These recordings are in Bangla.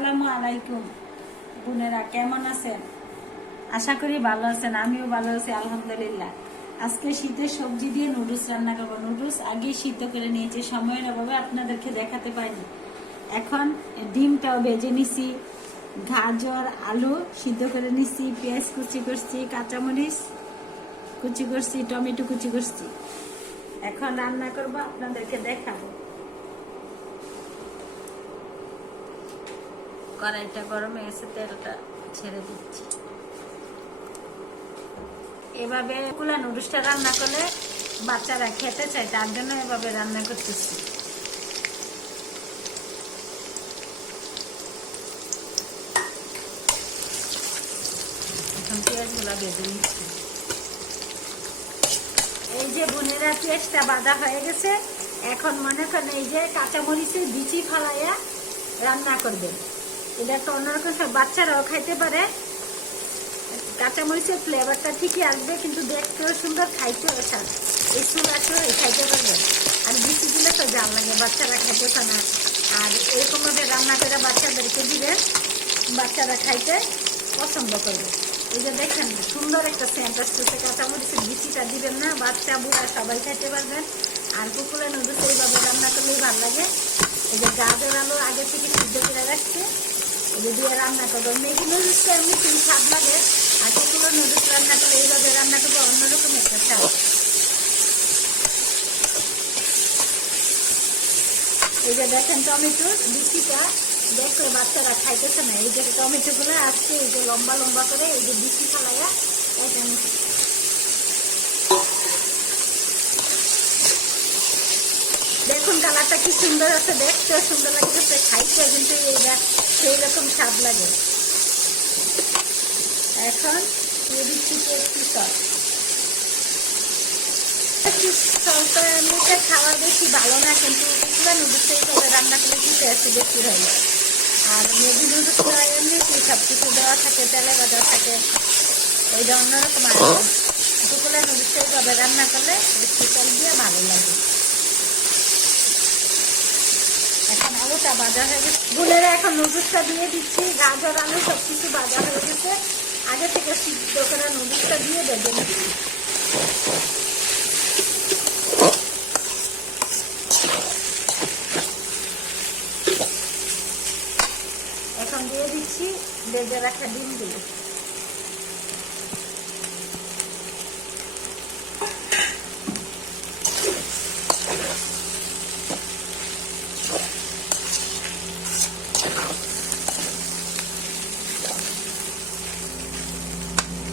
আসসালামু আলাইকুম বোনেরা, কেমন আছেন? আশা করি ভালো আছেন। আমিও ভালো আছি আলহামদুলিল্লাহ। আজকে শীতের সবজি দিয়ে নুডলস রান্না করবো। নুডলস আগে সিদ্ধ করে নিয়েছি, সময়ের অভাবে আপনাদেরকে দেখাতে পারিনি। এখন ডিমটাও ভেজে নিছি, গাজর আলু সিদ্ধ করে নিছি, পেঁয়াজ কুচি করছি, কাঁচামরিচ কুচি করছি, টমেটো কুচি করছি। এখন রান্না করবো, আপনাদেরকে দেখাবো। কড়াইটা গরম হয়ে গেছে, তেলটা ছেড়ে দিচ্ছি। এভাবে কুলা নুডলসটা রান্না করলে বাচ্চারা খেতে চায়, তার জন্য এভাবে রান্না করতেছি। এখন পেঁয়াজগুলো ভেজে নিচ্ছি। এই যে বোনেরা, পেঁয়াজটা বাঁধা হয়ে গেছে। এখন মনে করেন এই যে কাঁচামরিচের বিচি ফালাইয়া রান্না করবেন। এটা একটা অন্যরকম, সব বাচ্চারাও খাইতে পারে। কাঁচামরিচের ফ্লেভারটা ঠিকই আসবে, কিন্তু দেখতেও সুন্দর, খাইতেও স্বাদ। এই চুলাতেও খাইতে পারবেন। আর বিচি দিলে তো জাল লাগে, বাচ্চারা খাইতে চায় না। আর এরকমভাবে রান্না করে বাচ্চাদেরকে দিলে বাচ্চারা খাইতে পছন্দ করবে। এই যে দেখেন সুন্দর একটা সেন্ট আসতেছে। কাঁচামরিচের বিচিটা দিবেন না, বাচ্চা বুড়া সবাই খাইতে পারবেন। আর কুকুরা নুডলস এইভাবে রান্না করলেই ভালো লাগে। এই যে গাজর আলু আগে থেকে সিদ্ধ করে রাখছে, এই দিয়ে রান্না করবো। ম্যাগি নুডলসটা এমনি খুব স্বাদ লাগে, আর কুকুরা নুডলস রান্না করলে এইভাবে রান্না করবো, অন্যরকম একটা স্বাদ। এই যে দেখেন টমেটোর বিচিটা দেখলে বাচ্চারা খাইতেছে না। এই যে টমেটো গুলো আজকে এই যে লম্বা লম্বা করে এই যে বিচি ফালাইয়া এটা দেখুন, কালারটা কি সুন্দর আছে, দেখতেও সুন্দর লাগতেছে, খাইতে কিন্তু এইটা সেই রকম স্বাদ লাগে। এখন দিয়ে দিচ্ছি টেস্টি সস। সসটা এমনিতে খাওয়া বেশি ভালো না, কিন্তু কুকুরা নুডলসে এইভাবে রান্না করলে কি টেস্ট বেশি হয়। আর ম্যাগি নুডলসটা এমনিতে সব কিছু দেওয়া থাকে, তেলে ভাজা থাকে, ওইটা অন্যরকম আসে। কুকুরা নুডলসে এইভাবে রান্না করলে বেশি তেল দিয়ে ভালো লাগে। এখন আলুটা ভাজা হয়ে গেছে বোনেরা, এখন নুডলসটা দিয়ে দিচ্ছি। গাজর আলু সব কিছু ভাজা হয়ে গেছে, আগে থেকে সিদ্ধ করা নুডলসটা দিয়ে ভেজে নিচ্ছি। এখন দিয়ে দিচ্ছি ভেজে রাখা ডিমগুলো।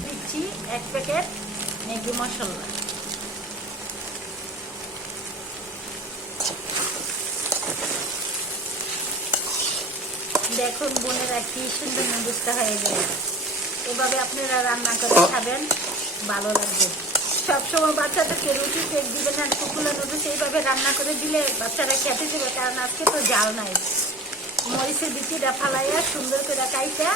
দিচ্ছি 1 প্যাকেট ম্যাগি মশলা। দেখুন বোনেরা, কি সুন্দর নুডলসটা হয়ে গেল। এভাবে আপনারা রান্না করে খাবেন, ভালো লাগবে। সবসময় বাচ্চাদেরকে রুটি কেক দিবেন না, কুকুরা নুডলস এইভাবে রান্না করে দিলে বাচ্চারা খেতে দেবে। কারণ আজকে তো জাল নাই, মরিচের বিচিটা ফালাইয়া সুন্দর করে কাইটা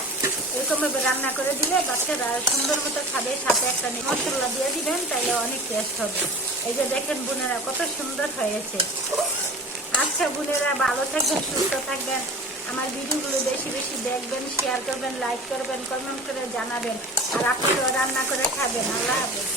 এরকমভাবে রান্না করে দিলে বাচ্চারা সুন্দর মতো খাবে। সাথে একটা মশলা দিয়ে দিবেন, তাইলে অনেক টেস্ট হবে। এই যে দেখেন বোনেরা, কত সুন্দর হয়েছে। আচ্ছা বোনেরা, ভালো থাকবেন, সুস্থ থাকবেন। আমার ভিডিওগুলো বেশি বেশি দেখবেন, শেয়ার করবেন, লাইক করবেন, কমেন্ট করে জানাবেন। আর আপনারাও রান্না করে খাবেন। আল্লাহ হাফেজ।